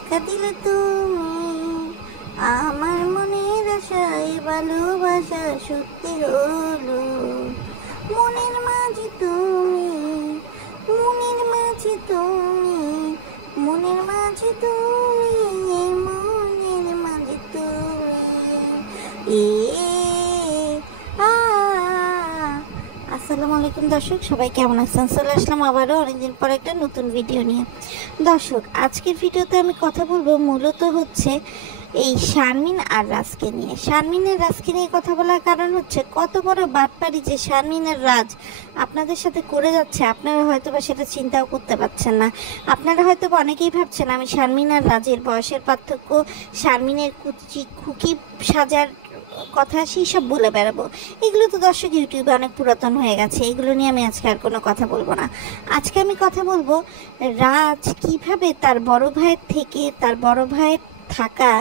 দেখা দিলে তুমি আমার মনের আশায়, ভালোবাসা সত্যি হলো। মনের মাঝে তুমি, মনের মাঝে তুমি, মনের মাঝে তুমি, মনের মাঝে তুমি। আসসালামু আলাইকুম দর্শক, সবাই কেমন আছেন? চলে আসলাম আবারও অনেকদিন পর একটা নতুন ভিডিও নিয়ে। দর্শক, আজকের ভিডিওতে আমি কথা বলবো মূলত হচ্ছে এই শারমিন আর রাজকে নিয়ে। শারমিনের রাজকে নিয়ে কথা বলার কারণ হচ্ছে কত বড় বাটপারি যে শারমিনের রাজ আপনাদের সাথে করে যাচ্ছে, আপনারা হয়তো বা সেটা চিন্তাও করতে পারছেন না। আপনারা হয়তো বা অনেকেই ভাবছেন আমি শারমিন আর রাজের বয়সের পার্থক্য, শারমিনের খুকি সাজার কথা সেই সব বলে বেড়াবো। এগুলো তো দর্শক ইউটিউবে অনেক পুরাতন হয়ে গেছে, এগুলো নিয়ে আমি আজকে আর কোনো কথা বলবো না। আজকে আমি কথা বলবো রাজ কিভাবে তার বড় ভাইয়ের থেকে তার বড় ভাইয়ের থাকা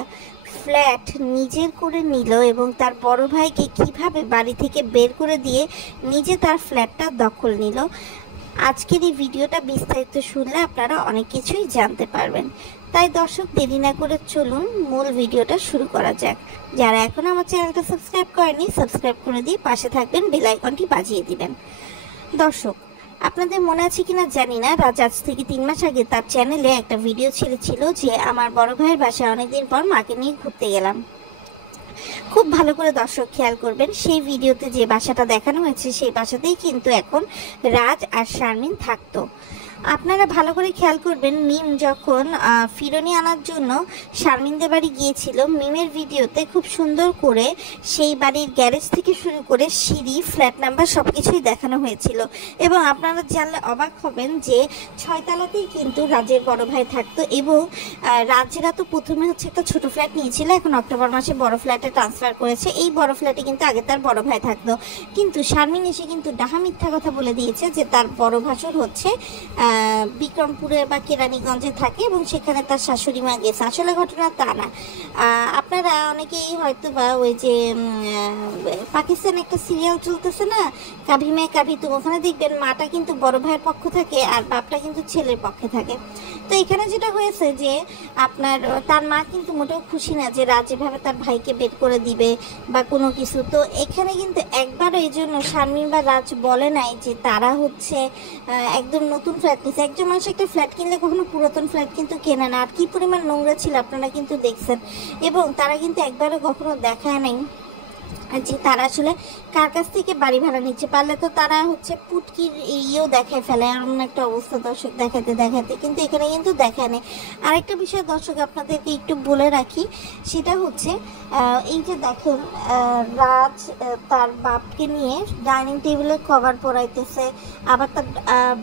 ফ্ল্যাট নিজের করে নিল এবং তার বড় ভাইকে কিভাবে বাড়ি থেকে বের করে দিয়ে নিজে তার ফ্ল্যাটটা দখল নিল। আজকের এই ভিডিওটা বিস্তারিত শুনলে আপনারা অনেক কিছুই জানতে পারবেন। তাই দর্শক, দেরি না করে চলুন মূল ভিডিওটা শুরু করা যাক। যারা এখন আমার চ্যানেলটা সাবস্ক্রাইব করেনি, সাবস্ক্রাইব করে দিয়ে পাশে থাকবেন, বেল আইকনটি বাজিয়ে দিবেন। দর্শক, আপনাদের মনে আছে কিনা জানি না, রাজ আজ থেকে 3 মাস আগে তার চ্যানেলে একটা ভিডিও ছেড়েছিল যে আমার বড় ভাইয়ের বাসায় অনেকদিন পর মাকে নিয়ে ঘুরতে গেলাম। খুব ভালো করে দর্শক খেয়াল করবেন, সেই ভিডিওতে যে বাসাটা দেখানো হয়েছে সেই বাসাতেই কিন্তু এখন রাজ আর শারমিন থাকতো। আপনারা ভালো করে খেয়াল করবেন, মিম যখন ফিরনি আনার জন্য শারমিনদের বাড়ি গিয়েছিল, মিমের ভিডিওতে খুব সুন্দর করে সেই বাড়ির গ্যারেজ থেকে শুরু করে সিঁড়ি, ফ্ল্যাট নাম্বার সব কিছুই দেখানো হয়েছিল। এবং আপনারা জানলে অবাক হবেন যে 6 তলাতেই কিন্তু রাজের বড় ভাই থাকতো। এবং রাজেরা তো প্রথমে হচ্ছে একটা ছোট ফ্ল্যাট নিয়েছিল, এখন অক্টোবর মাসে বড় ফ্ল্যাটে ট্রান্সফার করেছে। এই বড় ফ্ল্যাটে কিন্তু আগে তার বড় ভাই থাকতো, কিন্তু শারমিন এসে কিন্তু ডাহা মিথ্যা কথা বলে দিয়েছে যে তার বড় ভাসুর হচ্ছে বিক্রমপুরে বা কেরানীগঞ্জে থাকে এবং সেখানে তার শাশুড়ি মা গেছে। আসলে ঘটনা তা না। আপনারা অনেকেই হয়তো বা ওই যে পাকিস্তান একটা সিরিয়াল চলতেছে না, কাভি মে কাভি তুম, ওখানে দেখবেন মাটা কিন্তু বড় ভাইয়ের পক্ষ থাকে আর বাপটা কিন্তু ছেলের পক্ষে থাকে। তো এখানে যেটা হয়েছে যে আপনার তার মা কিন্তু মোটেও খুশি না যে রাজ এভাবে তার ভাইকে বের করে দিবে বা কোনো কিছু। তো এখানে কিন্তু একবারও এই জন্য শারমিন বা রাজ বলে নাই যে তারা হচ্ছে একদম নতুন ফ্ল্যাট নিচ্ছে। একজন মানুষ একটা ফ্ল্যাট কিনলে কখনো পুরাতন ফ্ল্যাট কিন্তু কেনে না। আর কি পরিমাণ নোংরা ছিল আপনারা কিন্তু দেখছেন। এবং তারা কিন্তু একবারও কখনো দেখায় নাই যে তারা আসলে কার কাছ থেকে বাড়ি ভাড়া নিচ্ছে। পারলে তো তারা হচ্ছে পুটকির ইয়েও দেখায় ফেলে, এমন একটা অবস্থা দর্শক দেখাতে দেখাতে, কিন্তু এখানে কিন্তু দেখায় নেই। আরেকটা বিষয় দর্শক আপনাদেরকে একটু বলে রাখি, সেটা হচ্ছে এই যে দেখেন রাজ তার বাপকে নিয়ে ডাইনিং টেবিলে কভার পরাইতেছে, আবার তার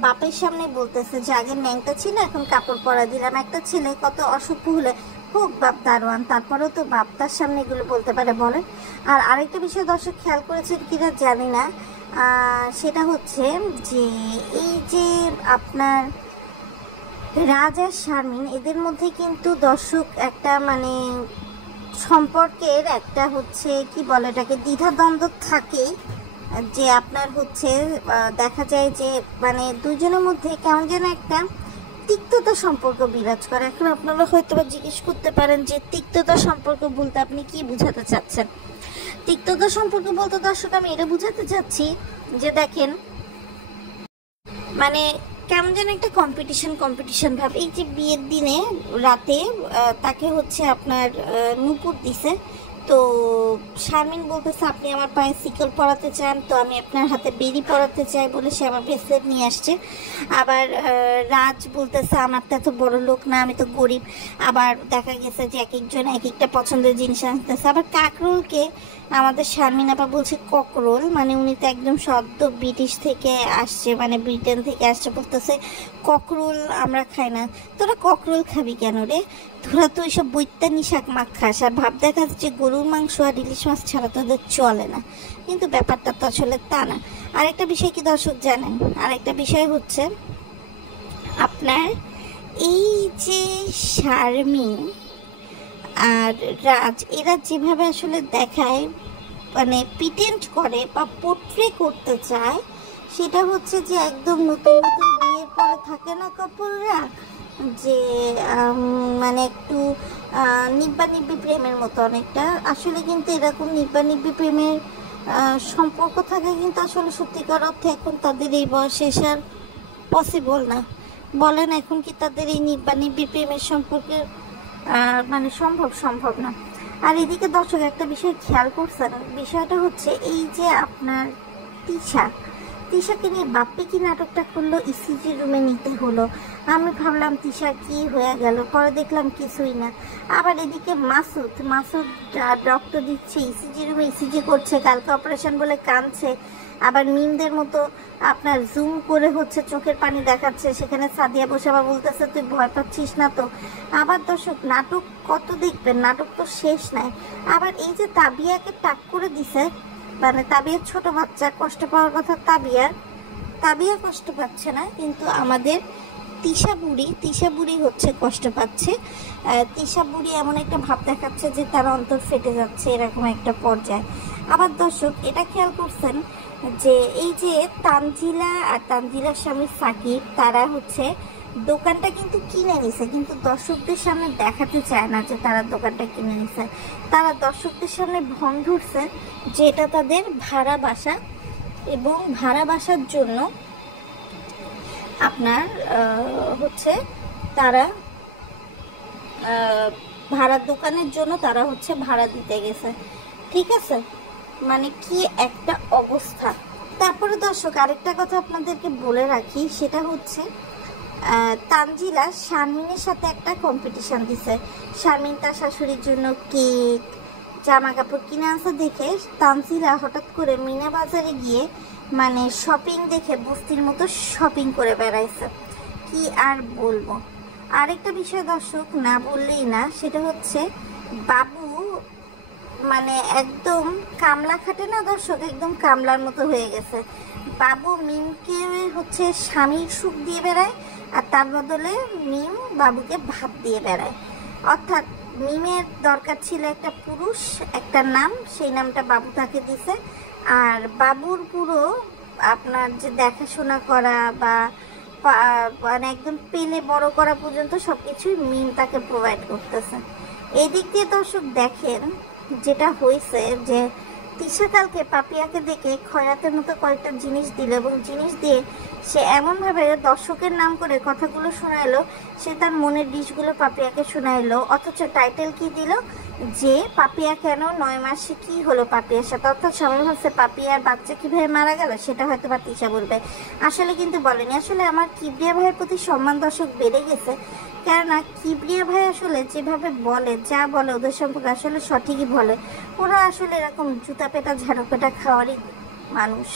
বাপের সামনে বলতেছে যে আগে ন্যাংটা ছিল এখন কাপড় পরা দিলাম। একটা ছেলে কত অসভ্য হলে হোক বাপ দারোয়ান, তারপরেও তো বাপ তার সামনে এগুলো বলতে পারে, বলেন। আর আরেকটা বিষয় দর্শক খেয়াল করেছেন কিনা জানি না, সেটা হচ্ছে যে এই যে আপনার রাজ আর শারমিন এদের মধ্যে কিন্তু দর্শক একটা মানে সম্পর্কের একটা হচ্ছে কি বলে এটাকে দ্বিধাদ্বন্দ্ব থাকেই, যে আপনার হচ্ছে দেখা যায় যে মানে দুজনের মধ্যে কেমন যেন একটা তিক্ততা সম্পর্ক বিরাজ করে। এখন আপনারা হয়তো বা জিজ্ঞেস করতে পারেন যে তিক্ততা সম্পর্ক বলতে আপনি কি বোঝাতে চাচ্ছেন? তিক্ততা সম্পর্ক বলতে দর্শক আমি এটা বোঝাতে চাচ্ছি যে দেখেন মানে কেমন যেন একটা কম্পিটিশন ভাব। এই যে বিয়ের দিনে রাতে তাকে হচ্ছে আপনার নূপুর দিছে, তো শারমিন বলতেছে আপনি আমার পায়ে সিকল পরাতে চান, তো আমি আপনার হাতে বেরি পরাতে চাই বলে সে আমার ব্রেসলেট নিয়ে আসছে। আবার রাজ বলতেছে আমার তো এত বড় লোক না, আমি তো গরিব। আবার দেখা গেছে যে এক একজন এক একটা পছন্দের জিনিস আনতেছে। আবার কাকরোলকে আমাদের শারমিন আপা বলছে ককরোল, মানে উনি তো একদম সদ্য ব্রিটিশ থেকে আসছে, মানে ব্রিটেন থেকে আসছে, বলতেছে ককরোল আমরা খাই না। তোরা ককরোল খাবি কেন রে? তোরা তো ওইসব বৈত্যানি শাক মাখ খাস, আর ভাব দেখা যাচ্ছে গরুর মাংস আর ইলিশ মাছ ছাড়া তোদের চলে না। কিন্তু ব্যাপারটা তো আসলে তা না। আরেকটা বিষয় কি দর্শক জানেন? আরেকটা বিষয় হচ্ছে আপনার এই যে শারমিন আর রাজ এরা যেভাবে আসলে দেখায় মানে প্রিটেন্ড করে বা পোট্রে করতে চায়, সেটা হচ্ছে যে একদম নতুন নতুন বিয়ের পরে থাকে না কাপড়রা, যে মানে একটু নিব্বা নিব্বি প্রেমের মতো অনেকটা। আসলে কিন্তু এরকম নিব্বা নিব্বি প্রেমের সম্পর্ক থাকে কিন্তু আসলে সত্যিকার অর্থে এখন তাদের এই বয়সে এসে আর পসিবল না। বলেন এখন কি তাদের এই নিব্বা নিব্বি প্রেমের সম্পর্কে মানে সম্ভব না। আর এদিকে দর্শক একটা বিষয় খেয়াল করছেন, বিষয়টা হচ্ছে এই যে আপনার তিশাকে নিয়ে বাপ্পি কি নাটকটা করলো, ইসিজি রুমে নিতে হলো। আমি ভাবলাম তিশা কি হয়ে গেল, পরে দেখলাম কিছুই না। আবার এদিকে মাসুদ রক্ত দিচ্ছে, ইসিজি রুমে ইসিজি করছে, কালকে অপারেশন বলে কাঁদছে। আবার মিমদের মতো আপনার জুম করে হচ্ছে চোখের পানি দেখাচ্ছে, সেখানে সাদিয়া বসে আবার বলতেছে তুই ভয় পাচ্ছিস না তো। আবার দর্শক নাটক কত দেখবেন, নাটক তো শেষ নাই। আবার এই যে তাবিয়াকে টাক করে দিছে, মানে তাবিয়ার ছোট বাচ্চা কষ্ট পাওয়ার কথা, তাবিয়া কষ্ট পাচ্ছে না, কিন্তু আমাদের তিশা বুড়ি হচ্ছে কষ্ট পাচ্ছে। তিশা বুড়ি এমন একটা ভাব দেখাচ্ছে যে তার অন্তর ফেটে যাচ্ছে, এরকম একটা পর্যায়ে। আবার দর্শক এটা খেয়াল করছেন যে এই যে তানজিলা আর তানজিলার স্বামী সাকিব, তারা হচ্ছে দোকানটা কিন্তু কিনে নিছে, কিন্তু দর্শকদের সামনে দেখাতে চায় না যে তারা দোকানটা কিনে নিছে। তারা দর্শকদের সামনে ভং ধরছে যে এটা তাদের ভাড়া বাসা, এবং ভাড়া বাসার জন্য আপনার হচ্ছে তারা ভাড়ার দোকানের জন্য তারা হচ্ছে ভাড়া দিতে গেছে। ঠিক আছে, মানে কি একটা অবস্থা। তারপরে দর্শক আরেকটা কথা আপনাদেরকে বলে রাখি, সেটা হচ্ছে তানজিলা শারমিনের সাথে একটা কম্পিটিশন দিছে। শারমিন তার শাশুড়ির জন্য কেক জামা কাপড় কিনে আনছে দেখে তানজিলা হঠাৎ করে মিনা বাজারে গিয়ে মানে শপিং দেখে বস্তির মতো শপিং করে বেড়াইছে। কি আর বলবো। আরেকটা বিষয় দর্শক না বললেই না, সেটা হচ্ছে বাবু মানে একদম কামলা খাটে না দর্শক, একদম কামলার মতো হয়ে গেছে। বাবু মিমকে হচ্ছে স্বামীর সুখ দিয়ে বেড়ায়, আর তার বদলে মিম বাবুকে ভাত দিয়ে বেড়ায়। অর্থাৎ মিমের দরকার ছিল একটা পুরুষ, একটা নাম, সেই নামটা বাবু তাকে দিছে। আর বাবুর পুরো আপনার যে দেখাশোনা করা বা মানে একদম পেলে বড় করা পর্যন্ত সব কিছুই মিম তাকে প্রোভাইড করতেছে। এই দিক দিয়ে দর্শক দেখেন যেটা হয়েছে, যে তিশা কালকে পাপিয়াকে দেখে খয়রাতের মতো কয়েকটা জিনিস দিল, এবং জিনিস দিয়ে সে এমনভাবে দর্শকের নাম করে কথাগুলো শোনাইলো, সে তার মনের ডিশগুলো পাপিয়াকে শোনাইলো। অথচ টাইটেল কি দিল, যে পাপিয়া কেন 9 মাসে কি হলো পাপিয়ার সাথে। অর্থাৎ সবাই ভাবছে পাপিয়ার বাচ্চা কিভাবে মারা গেল সেটা হয়তো বা তিশা বলবে, আসলে কিন্তু বলেনি। আসলে আমার কিবরিয়া ভাইয়ের প্রতি সম্মান দর্শক বেড়ে গেছে, কেননা কিবরিয়া ভাই আসলে যেভাবে বলে, যা বলে ওদের সম্পর্কে আসলে সঠিকই বলে। ওরা আসলে এরকম জুতা পেটা ঝাড়ু পেটা খাওয়ারই মানুষ।